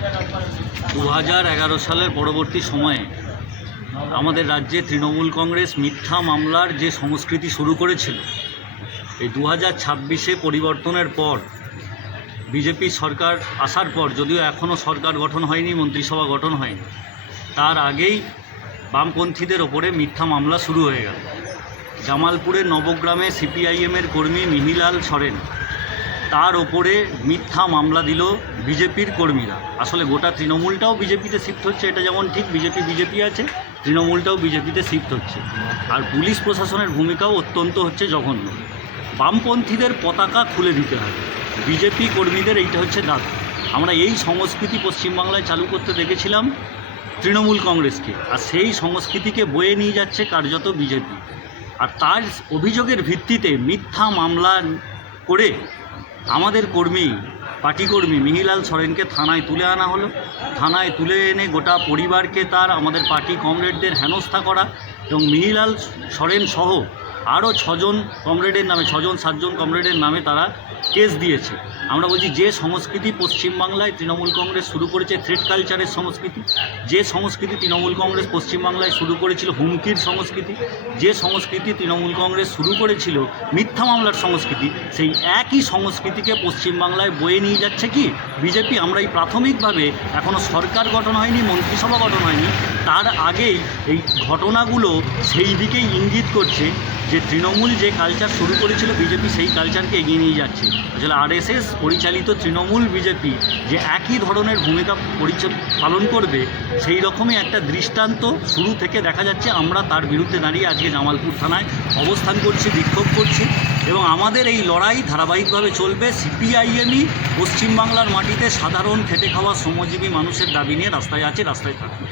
2011 সালের পরবর্তী সময়ে আমাদের রাজ্যে তৃণমূল কংগ্রেস মিথ্যা মামলার যে সংস্কৃতি শুরু করেছিল, এই 2026-এ পরিবর্তনের পর বিজেপি সরকার আসার পর, যদিও এখনও সরকার গঠন হয়নি, মন্ত্রিসভা গঠন হয়নি, তার আগেই বামপন্থীদের ওপরে মিথ্যা মামলা শুরু হয়ে গেল। জামালপুরের নবগ্রামে সিপিআইএমের কর্মী মিহিলাল সরেন, তার ওপরে মিথ্যা মামলা দিল বিজেপির কর্মীরা। আসলে গোটা তৃণমূলটাও বিজেপিতে শিফট হচ্ছে, এটা যেমন ঠিক বিজেপি আছে, তৃণমূলটাও বিজেপিতে শিফট হচ্ছে। আর পুলিশ প্রশাসনের ভূমিকাও অত্যন্ত হচ্ছে জঘন্য। বামপন্থীদের পতাকা খুলে দিতে হবে, বিজেপি কর্মীদের এইটা হচ্ছে দাবি। আমরা এই সংস্কৃতি পশ্চিমবাংলায় চালু করতে দেখেছিলাম তৃণমূল কংগ্রেসকে, আর সেই সংস্কৃতিকে বয়ে নিয়ে যাচ্ছে কার্যত বিজেপি। আর তার অভিযোগের ভিত্তিতে মিথ্যা মামলা করে আমাদের পার্টি কর্মী মিহিলাল সরেনকে থানায় তুলে আনা হলো। থানায় তুলে এনে গোটা পরিবারকে আমাদের পার্টি কমরেডদের হেনস্থা করা, এবং মিহিলাল সরেন সহ আরও 6জন কমরেডের নামে, 7জন কমরেডের নামে তারা কেস দিয়েছে। আমরা বলছি, যে সংস্কৃতি পশ্চিমবাংলায় তৃণমূল কংগ্রেস শুরু করেছে, থ্রেট কালচারের সংস্কৃতি, যে সংস্কৃতি তৃণমূল কংগ্রেস পশ্চিমবাংলায় শুরু করেছিল হুমকির সংস্কৃতি, যে সংস্কৃতি তৃণমূল কংগ্রেস শুরু করেছিল মিথ্যা মামলার সংস্কৃতি, সেই একই সংস্কৃতিকে পশ্চিমবাংলায় বয়ে নিয়ে যাচ্ছে কি বিজেপি। আমরা এই প্রাথমিকভাবে, এখনও সরকার গঠন হয়নি, মন্ত্রিসভা গঠন হয়নি, তার আগেই এই ঘটনাগুলো সেই দিকেই ইঙ্গিত করছে যে তৃণমূল যে কালচার শুরু করেছিল বিজেপি সেই কালচারকে এগিয়ে নিয়ে যাচ্ছে। আসলে আরএসএস পরিচালিত তৃণমূল বিজেপি যে একই ধরনের ভূমিকা পালন করবে, সেই রকমই একটা দৃষ্টান্ত শুরু থেকে দেখা যাচ্ছে। আমরা তার বিরুদ্ধে দাঁড়িয়ে আজকে জামালপুর থানায় অবস্থান করছি, বিক্ষোভ করছি, এবং আমাদের এই লড়াই ধারাবাহিকভাবে চলবে। সিপিআইএমই পশ্চিমবাংলার মাটিতে সাধারণ খেটে খাওয়া শ্রমজীবী মানুষের দাবি নিয়ে রাস্তায় আছে, রাস্তায় থাকবে।